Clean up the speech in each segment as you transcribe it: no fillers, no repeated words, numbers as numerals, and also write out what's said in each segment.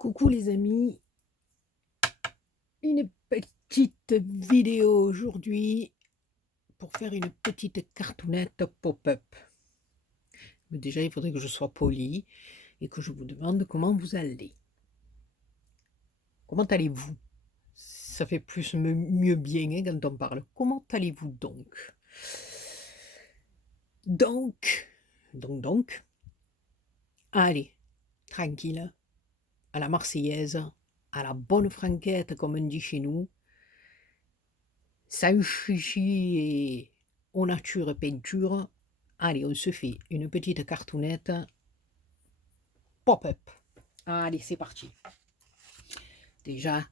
Coucou les amis, une petite vidéo aujourd'hui pour faire une petite cartoonette pop-up. Mais déjà, il faudrait que je sois poli et que je vous demande comment vous allez. Comment allez-vous? Ça fait plus mieux bien hein, quand on parle. Comment allez-vous donc? Donc, allez, tranquille, à la Marseillaise, à la bonne franquette comme on dit chez nous, sans chichi et aux nature peinture. Allez, on se fait une petite cartoonette pop-up. Allez, c'est parti. Déjà,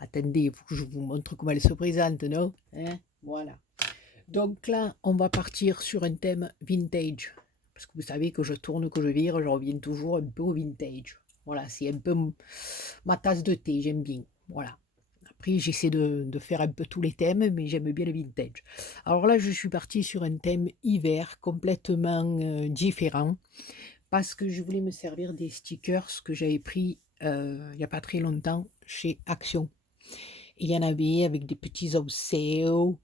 attendez, il faut que je vous montre comment elle se présente, non hein? Voilà. Donc là, on va partir sur un thème vintage. Parce que vous savez que je tourne, que je vire, je reviens toujours un peu au vintage. Voilà, c'est un peu ma tasse de thé, j'aime bien. Voilà. Après, j'essaie de faire un peu tous les thèmes, mais j'aime bien le vintage. Alors là, je suis partie sur un thème hiver complètement différent parce que je voulais me servir des stickers que j'avais pris il n'y a pas très longtemps chez Action. Il y en avait avec des petits obsèques,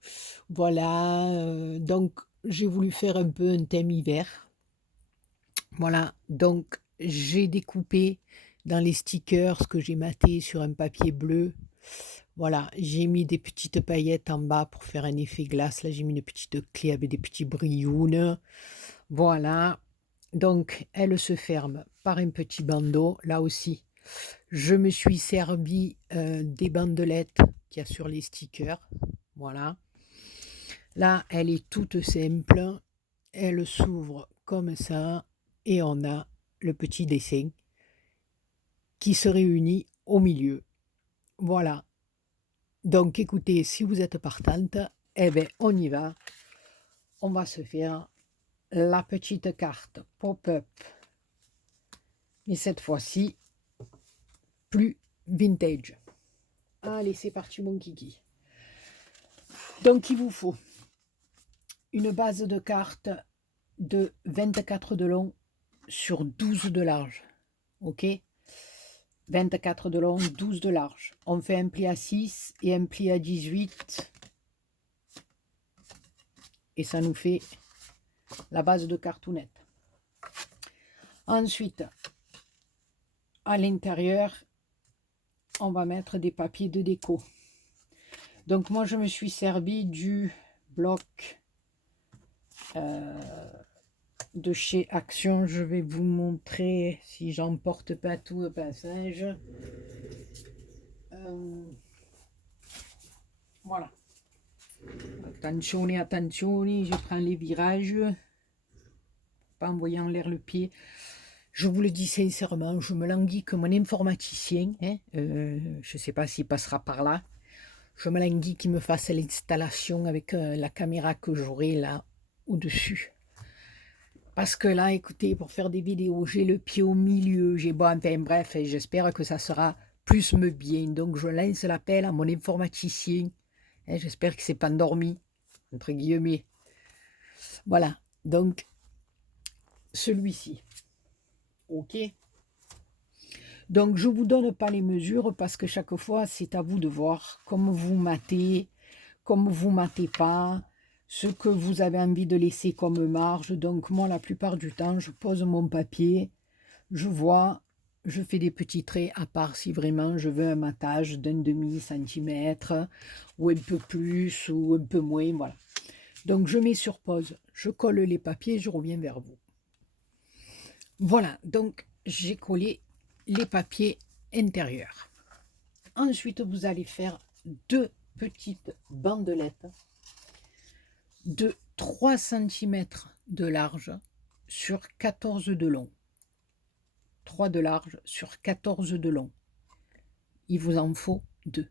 voilà. Donc, j'ai voulu faire un peu un thème hiver. Voilà, donc j'ai découpé dans les stickers que j'ai maté sur un papier bleu. Voilà, j'ai mis des petites paillettes en bas pour faire un effet glace. Là, j'ai mis une petite clé avec des petits brillounes. Voilà, donc elle se ferme par un petit bandeau. Là aussi, je me suis servi des bandelettes qu'il y a sur les stickers. Voilà, là, elle est toute simple. Elle s'ouvre comme ça et on a le petit dessin qui se réunit au milieu. Voilà. Donc écoutez, si vous êtes partante, eh bien on y va. On va se faire la petite carte pop-up. Mais cette fois-ci, plus vintage. Allez, c'est parti mon kiki. Donc il vous faut une base de carte de 24 de long sur 12 de large. Ok, 24 de long, 12 de large. On fait un pli à 6 et un pli à 18. Et ça nous fait la base de cartoonette. Ensuite, à l'intérieur, on va mettre des papiers de déco. Donc moi, je me suis servi du bloc de chez Action. Je vais vous montrer si j'en porte pas tout au passage. Voilà. Attention, attention, je prends les virages. Pas envoyer en l'air le pied. Je vous le dis sincèrement, je me languis comme un informaticien. Hein, je ne sais pas s'il passera par là. Je me languis qu'il me fasse l'installation avec la caméra que j'aurai là au-dessus. Parce que là, écoutez, pour faire des vidéos, j'ai le pied au milieu, j'ai bon, enfin bref, et j'espère que ça sera plus me bien. Donc je lance l'appel à mon informaticien. Hein, j'espère qu'il ne s'est pas endormi, entre guillemets. Voilà, donc celui-ci. Ok. Donc je ne vous donne pas les mesures parce que chaque fois c'est à vous de voir comme vous matez, comme vous matez pas, ce que vous avez envie de laisser comme marge. Donc moi la plupart du temps je pose mon papier, je vois, je fais des petits traits à part si vraiment je veux un matage d'un demi-centimètre ou un peu plus ou un peu moins, voilà. Donc je mets sur pause, je colle les papiers, je reviens vers vous. Voilà, donc j'ai collé les papiers intérieurs. Ensuite, vous allez faire deux petites bandelettes de 3 cm de large sur 14 de long. 3 de large sur 14 de long. Il vous en faut deux.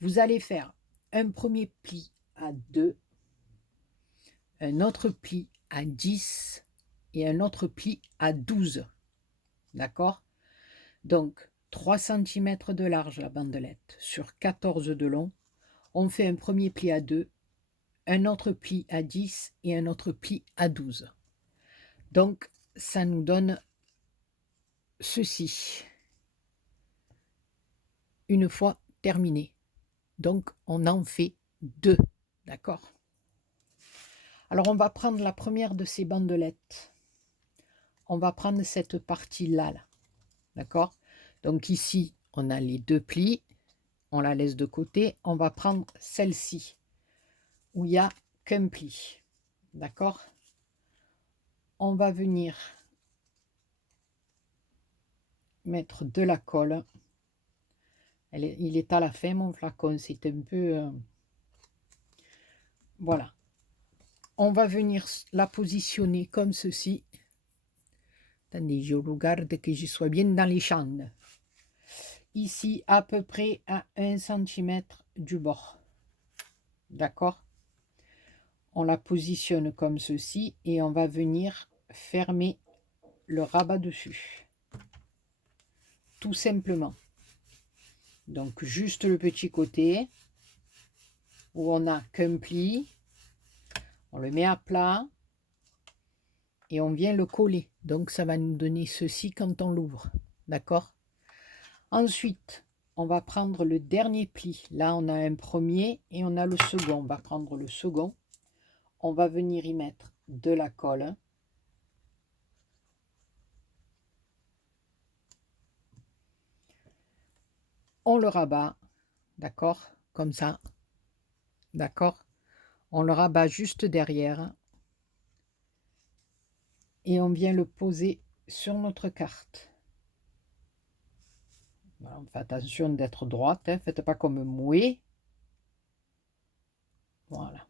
Vous allez faire un premier pli à 2, un autre pli à 10 et un autre pli à 12. D'accord? Donc, 3 cm de large la bandelette sur 14 de long. On fait un premier pli à 2, un autre pli à 10 et un autre pli à 12. Donc, ça nous donne ceci. une fois terminé. Donc, on en fait 2, d'accord? Alors, on va prendre la première de ces bandelettes. On va prendre cette partie-là, là, d'accord? Donc ici, on a les 2 plis, on la laisse de côté. On va prendre celle-ci, où il n'y a qu'un pli, d'accord? On va venir mettre de la colle. Il est à la fin, mon flacon, c'est un peu... voilà. On va venir la positionner comme ceci. Attendez, je regarde que je sois bien dans les champs. Ici, à peu près à 1 cm du bord. D'accord? On la positionne comme ceci et on va venir fermer le rabat dessus. Tout simplement. Donc, juste le petit côté où on n'a qu'un pli. On le met à plat et on vient le coller. Donc, ça va nous donner ceci quand on l'ouvre. D'accord? Ensuite, on va prendre le dernier pli. Là, on a un premier et on a le second. On va prendre le second. On va venir y mettre de la colle. On le rabat, d'accord? Comme ça. D'accord? On le rabat juste derrière. Et on vient le poser sur notre carte. Voilà, on fait attention d'être droite, hein, faites pas comme moi. Voilà.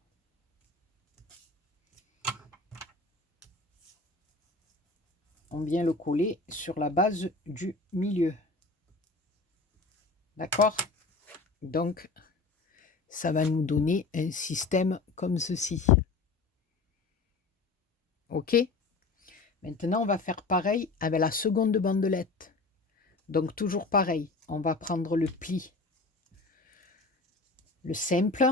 On vient le coller sur la base du milieu. D'accord? Donc, ça va nous donner un système comme ceci. OK? Maintenant, on va faire pareil avec la seconde bandelette. Donc, toujours pareil. On va prendre le pli, le simple,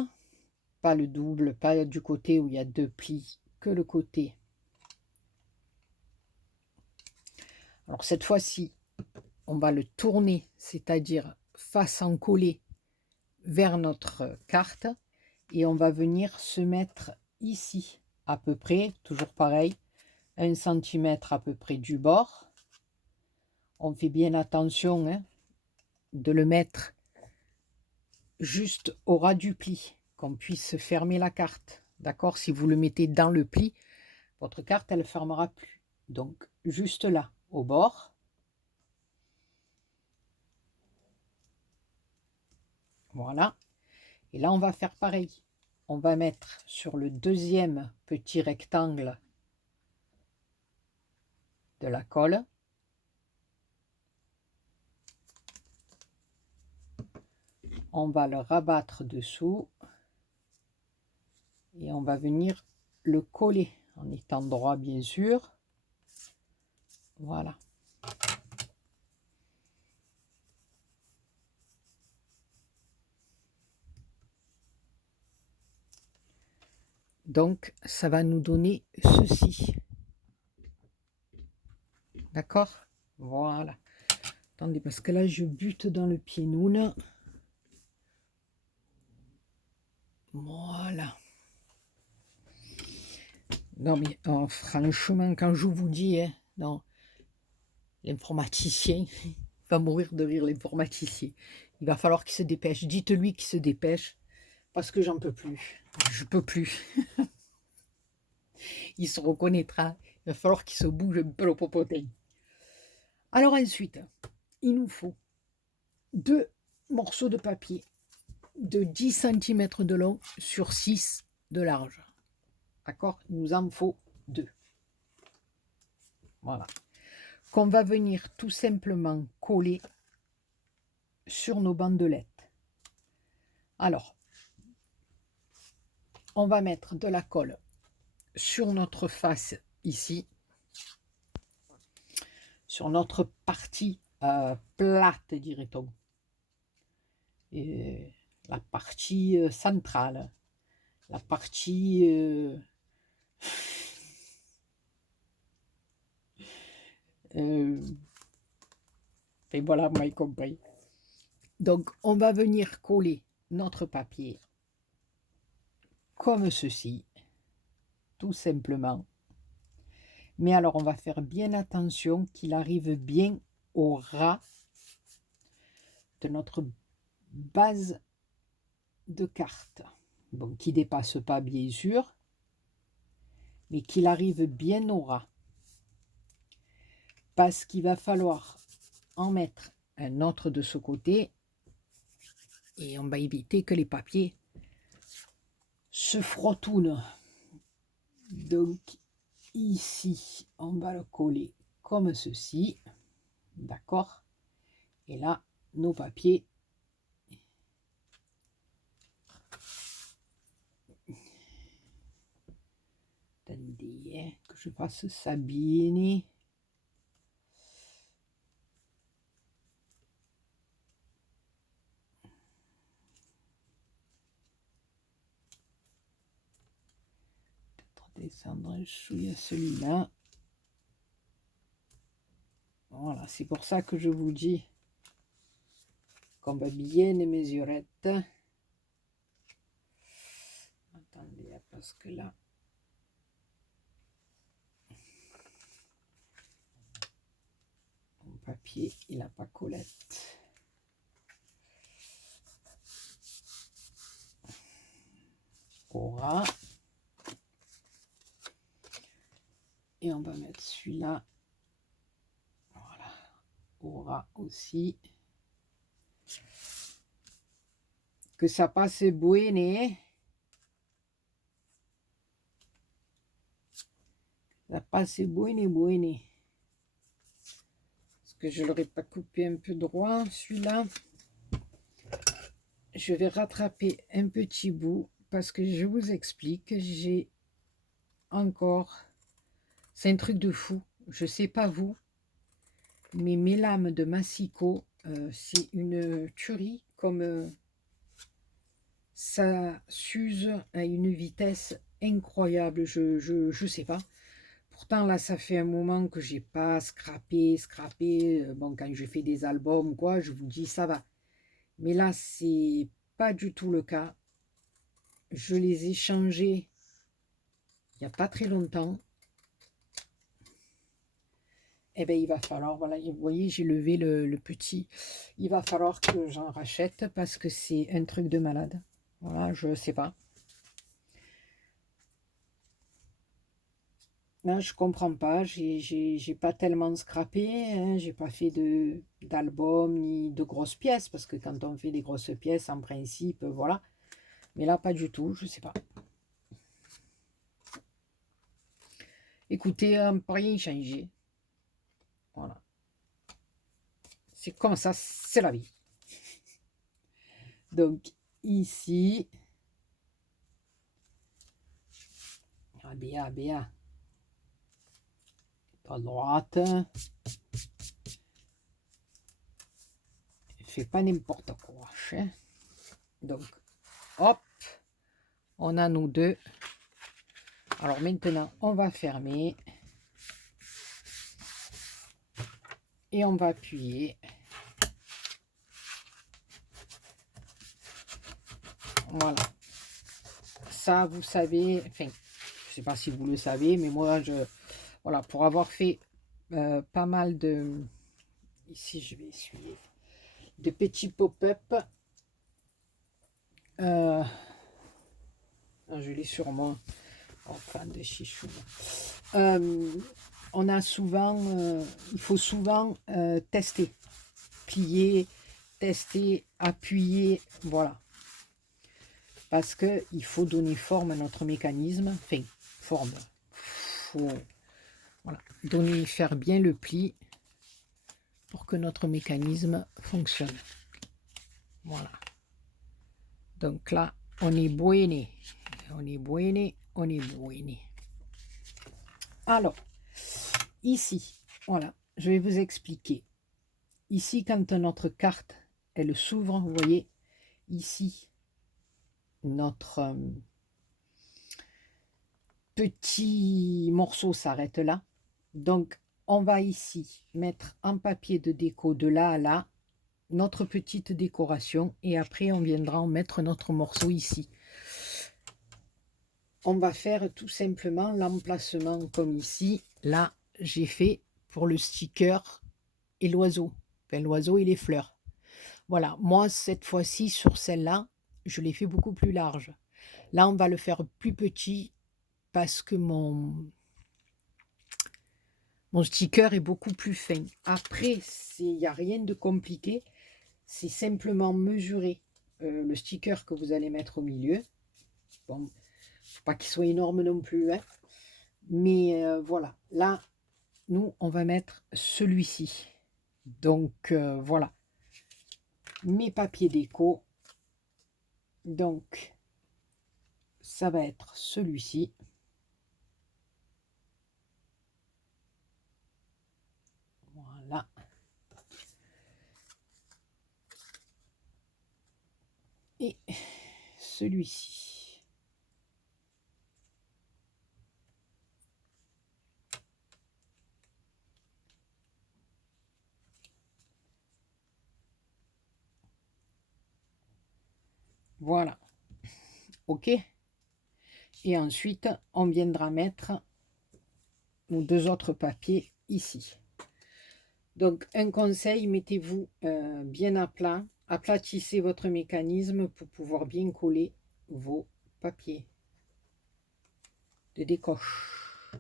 pas le double, pas du côté où il y a 2 plis, que le côté. Alors, cette fois-ci, on va le tourner, c'est-à-dire face en collé vers notre carte. Et on va venir se mettre ici, à peu près, toujours pareil, 1 cm à peu près du bord. On fait bien attention hein, de le mettre juste au ras du pli, qu'on puisse fermer la carte. D'accord? Si vous le mettez dans le pli, votre carte, elle ne fermera plus. Donc, juste là, au bord. Voilà. Et là, on va faire pareil. On va mettre sur le deuxième petit rectangle de la colle. On va le rabattre dessous. Et on va venir le coller en étant droit, bien sûr. Voilà. Donc, ça va nous donner ceci. D'accord? Voilà. Attendez, parce que là, je bute dans le pied noun. Voilà. Non, mais oh, franchement, quand je vous dis, hein, non, l'informaticien, il va mourir de rire, l'informaticien. Il va falloir qu'il se dépêche. Dites-lui qu'il se dépêche, parce que j'en peux plus. Je peux plus. Il se reconnaîtra. Il va falloir qu'il se bouge un peu le popotin. Alors ensuite, il nous faut 2 morceaux de papier de 10 cm de long sur 6 de large. D'accord? Il nous en faut 2. Voilà. Qu'on va venir tout simplement coller sur nos bandelettes. Alors, on va mettre de la colle sur notre face ici, sur notre partie plate, dirait-on. La partie centrale, la partie... et voilà, moi, compris. Donc, on va venir coller notre papier comme ceci, tout simplement. Mais alors, on va faire bien attention qu'il arrive bien au ras de notre base de carte. Bon, qui ne dépasse pas, bien sûr, mais qu'il arrive bien au ras. Parce qu'il va falloir en mettre un autre de ce côté et on va éviter que les papiers se frottonnent. Donc ici, on va le coller comme ceci, d'accord? Et là, nos papiers, attendez, hein, que je fasse ça bien. Descendre un chouïa celui-là. Voilà, c'est pour ça que je vous dis qu'on va bien les mesurettes. Attendez, parce que là, mon papier, il n'a pas collette. Au ras. Et on va mettre celui-là. Voilà. Au ras aussi. Que ça passe bien. Ça passe bien. Parce que je ne l'aurais pas coupé un peu droit, celui-là. Je vais rattraper un petit bout parce que je vous explique, j'ai encore... C'est un truc de fou. Je sais pas vous, mais mes lames de massicot, c'est une tuerie. Comme ça s'use à une vitesse incroyable. Je sais pas. Pourtant, là, ça fait un moment que j'ai pas scrappé. Bon, quand je fais des albums, quoi, je vous dis, ça va. Mais là, c'est pas du tout le cas. Je les ai changés il n'y a pas très longtemps. Eh bien, il va falloir, voilà, vous voyez, j'ai levé le petit. Il va falloir que j'en rachète parce que c'est un truc de malade. Voilà, je sais pas. Non, je comprends pas. J'ai pas tellement scrappé. Hein, j'ai pas fait d'album ni de grosses pièces parce que quand on fait des grosses pièces, en principe, voilà. Mais là, pas du tout. Je sais pas. Écoutez, on peut rien changer. Voilà. C'est comme ça, c'est la vie. Donc, ici. Ah, bien, bien. À droite. Fais pas n'importe quoi. Hein. Donc, hop. On a nous deux. Alors maintenant, on va fermer. Et on va appuyer. Voilà. Ça, vous savez, enfin, je sais pas si vous le savez, mais moi, voilà, pour avoir fait pas mal de, ici, je vais essuyer, de petits pop-up. Je l'ai sur moi. Enfin, de chichou. On a souvent, il faut souvent tester, plier, tester, appuyer, voilà. Parce qu'il faut donner forme à notre mécanisme, enfin, forme, faut voilà, donner, faire bien le pli pour que notre mécanisme fonctionne. Voilà. Donc là, on est buené, on est buené, on est buené. Alors, ici, voilà, je vais vous expliquer. Ici, quand notre carte, elle s'ouvre, vous voyez, ici, notre petit morceau s'arrête là. Donc, on va ici mettre un papier de déco de là à là notre petite décoration et après on viendra en mettre notre morceau ici. On va faire tout simplement l'emplacement comme ici. Là, j'ai fait pour le sticker et l'oiseau. Enfin, l'oiseau et les fleurs. Voilà, moi, cette fois-ci, sur celle-là, je l'ai fait beaucoup plus large. Là, on va le faire plus petit parce que mon sticker est beaucoup plus fin. Après, il n'y a rien de compliqué. C'est simplement mesurer le sticker que vous allez mettre au milieu. Bon, faut pas qu'il soit énorme non plus, hein. Mais voilà, là, nous, on va mettre celui-ci. Donc, voilà, mes papiers déco. Donc, ça va être celui-ci. Voilà. Et celui-ci. Voilà. OK. Et ensuite, on viendra mettre nos deux autres papiers ici. Donc, un conseil, mettez-vous bien à plat. Aplatissez votre mécanisme pour pouvoir bien coller vos papiers de décoche.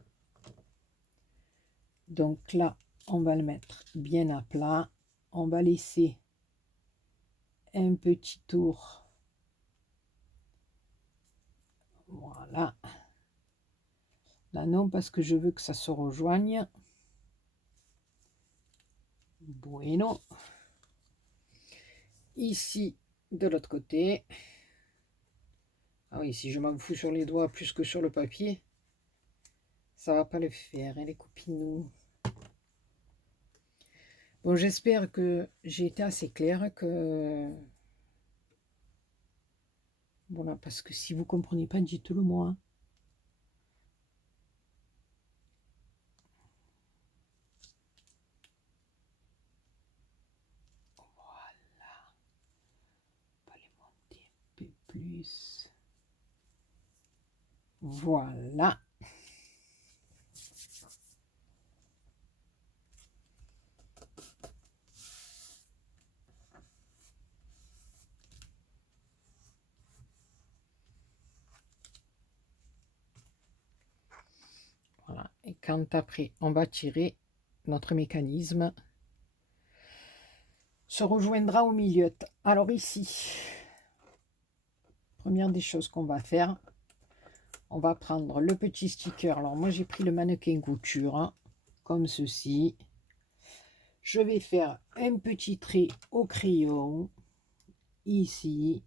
Donc là, on va le mettre bien à plat. On va laisser un petit tour. Voilà. Là, non, parce que je veux que ça se rejoigne. Bueno. Ici, de l'autre côté. Ah oui, si je m'en fous sur les doigts plus que sur le papier, ça va pas le faire, hein, les copinous. Bon, j'espère que j'ai été assez claire, que... Voilà, parce que si vous comprenez pas, dites-le moi. Voilà. On va les monter un peu plus. Voilà. Voilà. Et quand après, on va tirer, notre mécanisme se rejoindra au milieu. Alors ici, première des choses qu'on va faire, on va prendre le petit sticker. Alors moi j'ai pris le mannequin couture, hein, comme ceci. Je vais faire un petit trait au crayon, ici.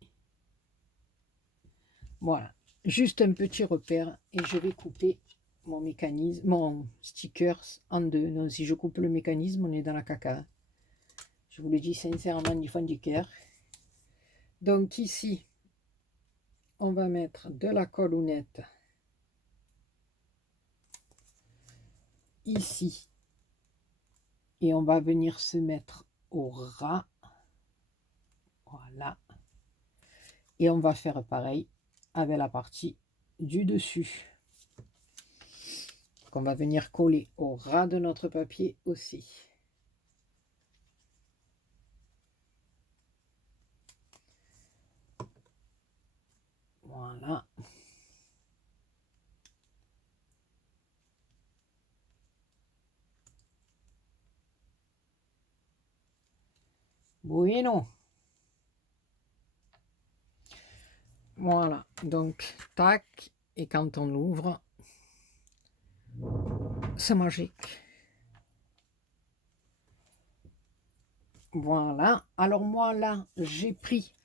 Voilà, juste un petit repère et je vais couper mon mécanisme, mon sticker en deux. Donc si je coupe le mécanisme, on est dans la caca. Je vous le dis sincèrement du fond du cœur. Donc ici, on va mettre de la colle honnête ici et on va venir se mettre au ras. Voilà. Et on va faire pareil avec la partie du dessus. On va venir coller au ras de notre papier aussi. Voilà. Bueno. Voilà, donc tac, et quand on ouvre, c'est magique. Voilà, alors moi là, j'ai pris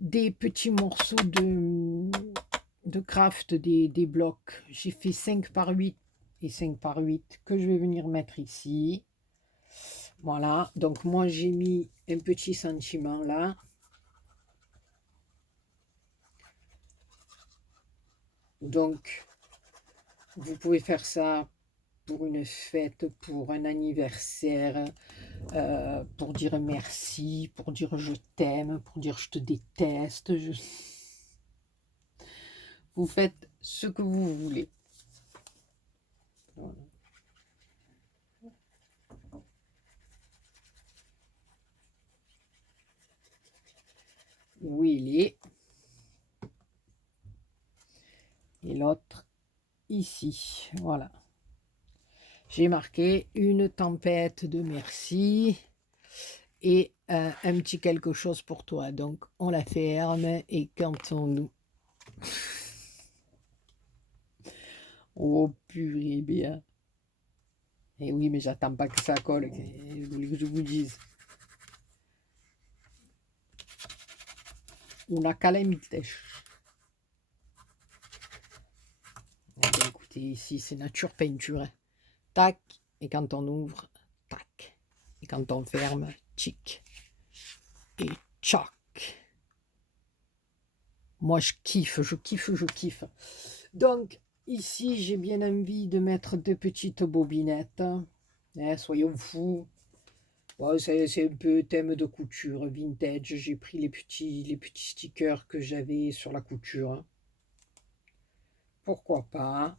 des petits morceaux de craft, des blocs. J'ai fait 5 par 8 et 5 par 8 que je vais venir mettre ici. Voilà, donc moi j'ai mis un petit sentiment là. Donc, vous pouvez faire ça pour une fête, pour un anniversaire, pour dire merci, pour dire je t'aime, pour dire je te déteste. Vous faites ce que vous voulez. Voilà. Oui, il est. Et l'autre ici. Voilà. J'ai marqué une tempête de merci et un petit quelque chose pour toi. Donc, on la ferme et quand on nous... Oh, purée, bien. Et oui, mais j'attends pas que ça colle. Vous voulez que je vous dise? Una calamité. Eh bien, écoutez, ici, c'est nature peinture. Tac. Et quand on ouvre, tac. Et quand on ferme, tic. Et tchac. Moi, je kiffe, je kiffe, je kiffe. Donc, ici, j'ai bien envie de mettre deux petites bobinettes. Soyons fous. Ouais, c'est un peu thème de couture, vintage. J'ai pris les petits stickers que j'avais sur la couture. Pourquoi pas?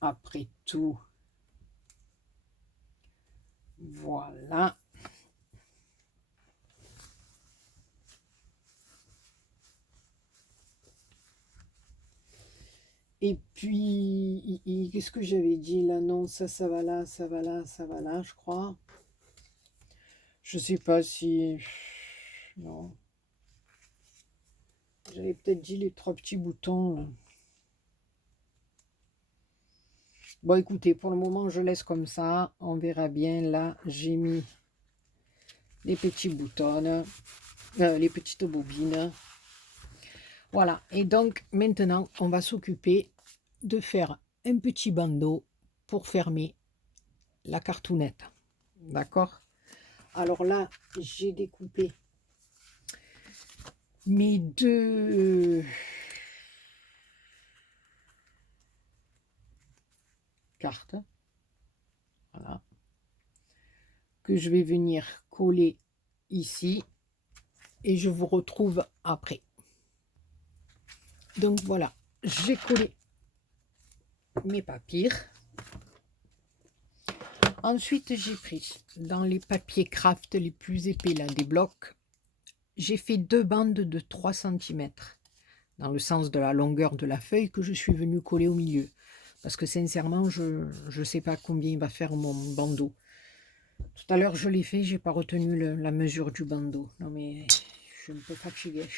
Après tout, voilà. Et puis, qu'est-ce que j'avais dit là? Non, ça va là, ça va là, ça va là, je crois. Je sais pas si... Non. J'avais peut-être dit les trois petits boutons. Là. Bon, écoutez, pour le moment, je laisse comme ça. On verra bien. Là, j'ai mis les petits boutons, les petites bobines. Voilà. Et donc, maintenant, on va s'occuper de faire un petit bandeau pour fermer la cartounette. D'accord? Alors là, j'ai découpé mes deux cartes. Voilà. Que je vais venir coller ici. Et je vous retrouve après. Donc voilà, j'ai collé mes papiers. Ensuite, j'ai pris dans les papiers craft les plus épais là, des blocs. J'ai fait deux bandes de 3 cm dans le sens de la longueur de la feuille que je suis venue coller au milieu. Parce que sincèrement, je ne sais pas combien il va faire mon bandeau. Tout à l'heure, je l'ai fait, j'ai pas retenu la mesure du bandeau. Non mais, je suis un peu fatiguée.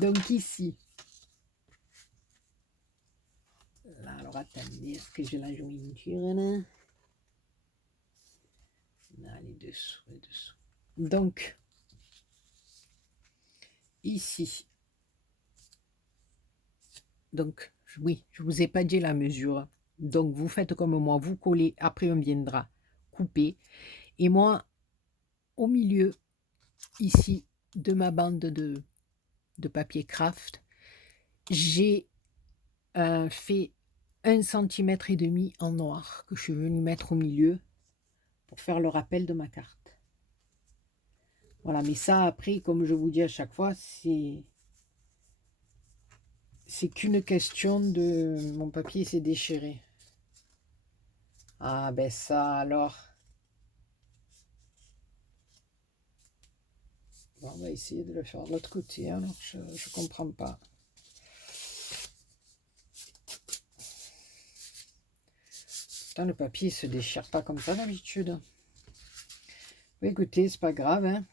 Donc ici, là, alors attendez, est-ce que j'ai la jointure là? Là, les dessous, les dessous. Donc, ici, donc, oui, je ne vous ai pas dit la mesure. Donc, vous faites comme moi, vous collez, après on viendra couper. Et moi, au milieu, ici, de ma bande de papier craft, j'ai fait 1,5 cm en noir que je suis venue mettre au milieu pour faire le rappel de ma carte. Voilà, mais ça, après, comme je vous dis à chaque fois, c'est qu'une question de... Mon papier s'est déchiré. Ah ben ça alors. Bon, on va essayer de le faire de l'autre côté. Alors je comprends pas. Putain, le papier se déchire pas comme ça d'habitude. Bon, écoutez, c'est pas grave. Hein.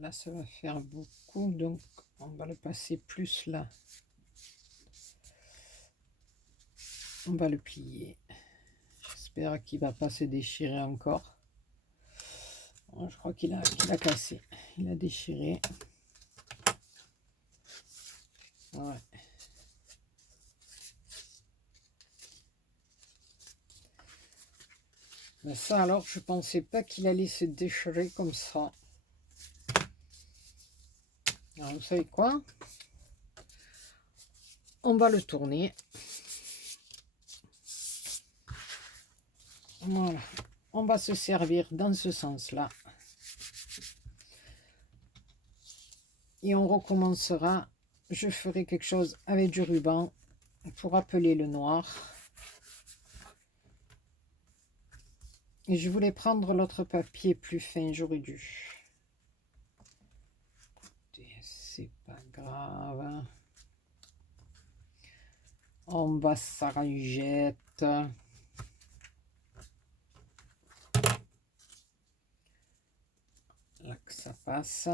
Là, ça va faire beaucoup. Donc, on va le passer plus là. On va le plier. J'espère qu'il va pas se déchirer encore. Je crois qu'il a cassé. Il a déchiré. Ouais. Mais ça alors, je pensais pas qu'il allait se déchirer comme ça. Alors vous savez quoi? On va le tourner. Voilà. On va se servir dans ce sens-là. Et on recommencera. Je ferai quelque chose avec du ruban pour appeler le noir. Et je voulais prendre l'autre papier plus fin, j'aurais dû. C'est pas grave. On va s'arranger. Là que ça passe.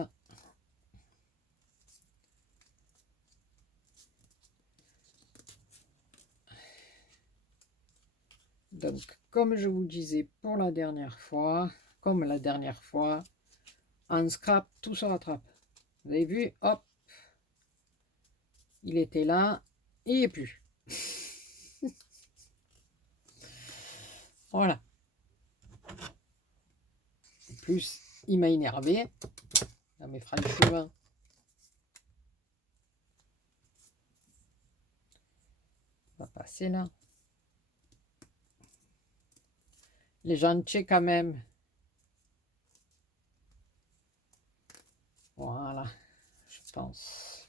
Donc, comme je vous disais pour la dernière fois, en scrap, tout se rattrape. Vous avez vu, hop, il était là, et il n'y est plus. Voilà. En plus, il m'a énervé. Là, mes franchement. On va passer là. Les gentils quand même. Voilà, je pense.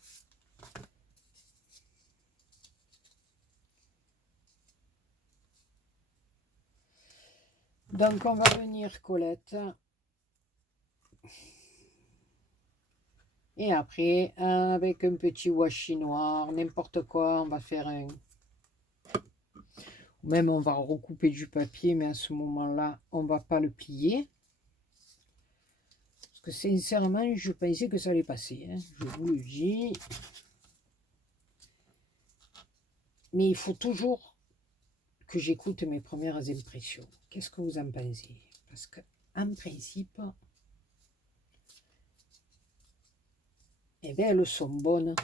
Donc on va venir Colette. Et après, avec un petit washi noir, n'importe quoi, on va faire un... Même on va recouper du papier, mais à ce moment-là, on va pas le plier. Parce que sincèrement, je pensais que ça allait passer. Hein, je vous le dis. Mais il faut toujours que j'écoute mes premières impressions. Qu'est-ce que vous en pensez? Parce que, en principe, eh bien, elles sont bonnes.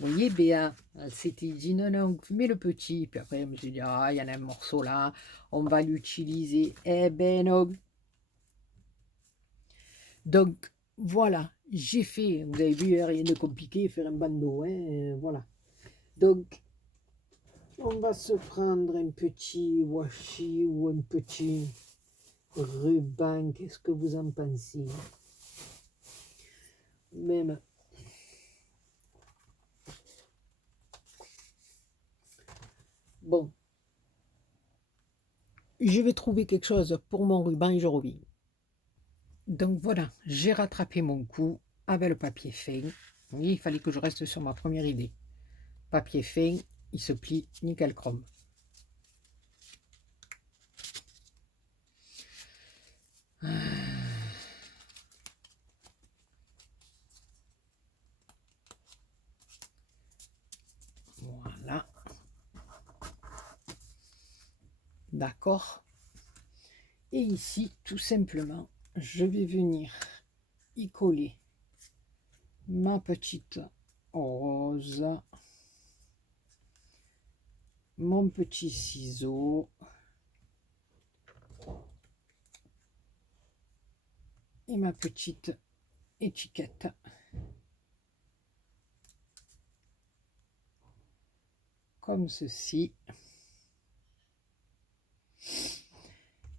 Vous voyez, Béa, elle s'était dit non, non, mets le petit. Puis après, elle me suis dit, ah, il y en a un morceau là, on va l'utiliser. Eh ben non. Donc, voilà, j'ai fait, vous avez vu, rien de compliqué, faire un bandeau, hein, voilà. Donc, on va se prendre un petit washi ou un petit ruban. Qu'est-ce que vous en pensez? Même. Bon. Je vais trouver quelque chose pour mon ruban et je reviens. Donc voilà, j'ai rattrapé mon coup avec le papier fin. Oui, il fallait que je reste sur ma première idée. Papier fin, il se plie nickel chrome. Voilà. D'accord. Et ici, tout simplement, je vais venir y coller ma petite rose, mon petit ciseau et ma petite étiquette. Comme ceci.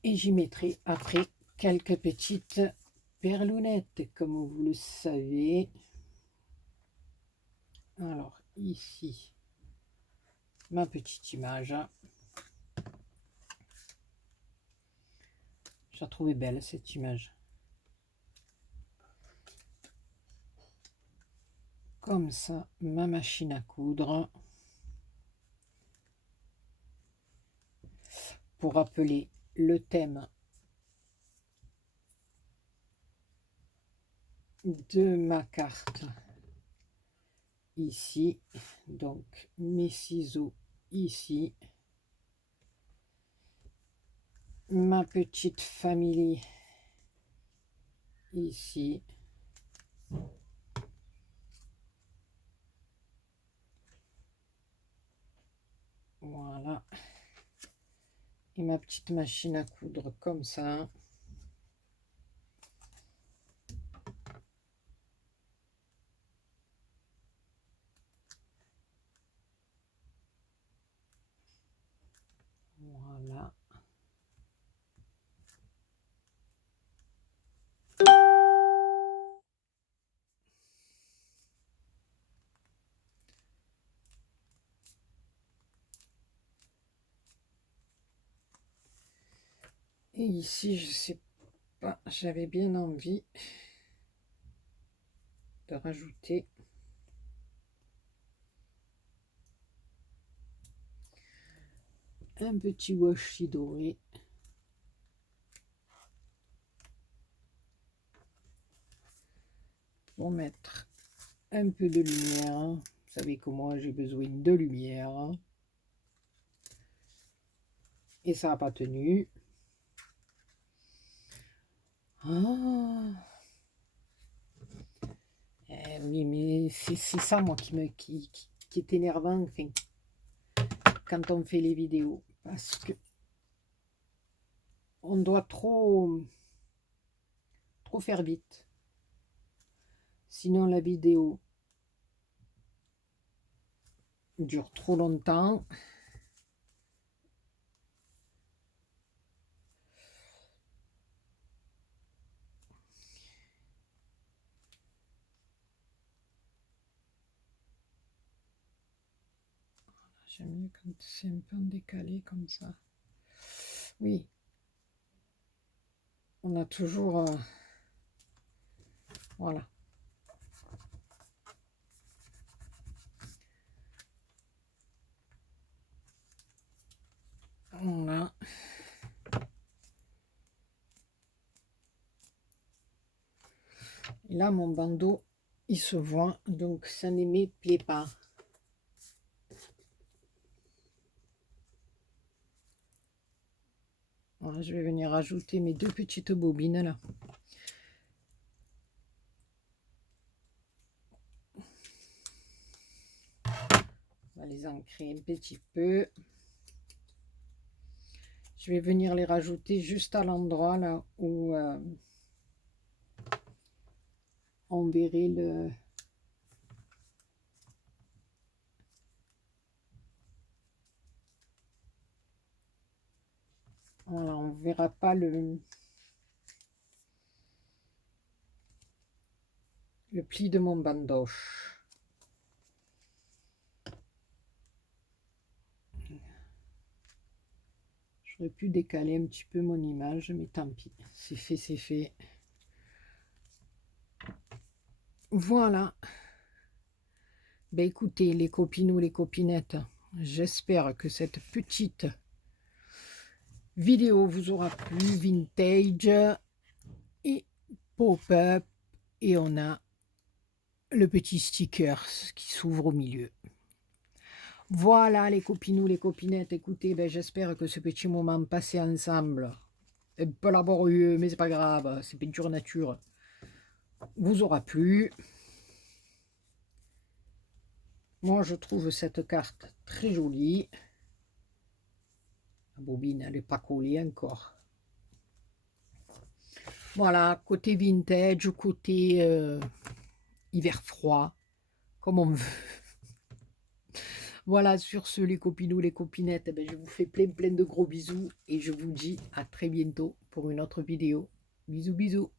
Et j'y mettrai après quelques petites perlounettes, comme vous le savez. Alors, ici, ma petite image. Je la trouvais belle, cette image. Comme ça, ma machine à coudre. Pour rappeler le thème de ma carte ici, donc mes ciseaux ici, ma petite famille ici, voilà, et ma petite machine à coudre comme ça. Et ici, je sais pas, j'avais bien envie de rajouter un petit washi doré. Pour mettre un peu de lumière. Vous savez que moi j'ai besoin de lumière. Et ça n'a pas tenu. Ah. Oui, mais c'est ça moi qui est énervant, enfin, quand on fait les vidéos. Parce que on doit trop faire vite. Sinon la vidéo dure trop longtemps. J'aime mieux quand c'est un peu décalé comme ça. Oui. On a toujours... voilà. Voilà. Et là, mon bandeau, il se voit, donc ça ne me plaît pas. Voilà, je vais venir ajouter mes 2 petites bobines là. On va les ancrer un petit peu. Je vais venir les rajouter juste à l'endroit là où on verrait le... Voilà, on verra pas le pli de mon bandoche. J'aurais pu décaler un petit peu mon image, mais tant pis. C'est fait, c'est fait. Voilà. Ben écoutez, les copines ou les copinettes, j'espère que cette petite vidéo vous aura plu. Vintage et pop-up. Et on a le petit sticker qui s'ouvre au milieu. Voilà les copines ou les copinettes, écoutez, ben, j'espère que ce petit moment passé ensemble, un peu laborieux, mais c'est pas grave, c'est peinture nature, vous aura plu. Moi je trouve cette carte très jolie. La bobine elle n'est pas collée encore. Voilà, côté vintage, côté hiver froid, comme on veut. Voilà, sur ce les copinous, les copinettes, ben, je vous fais plein de gros bisous et je vous dis à très bientôt pour une autre vidéo. Bisous bisous.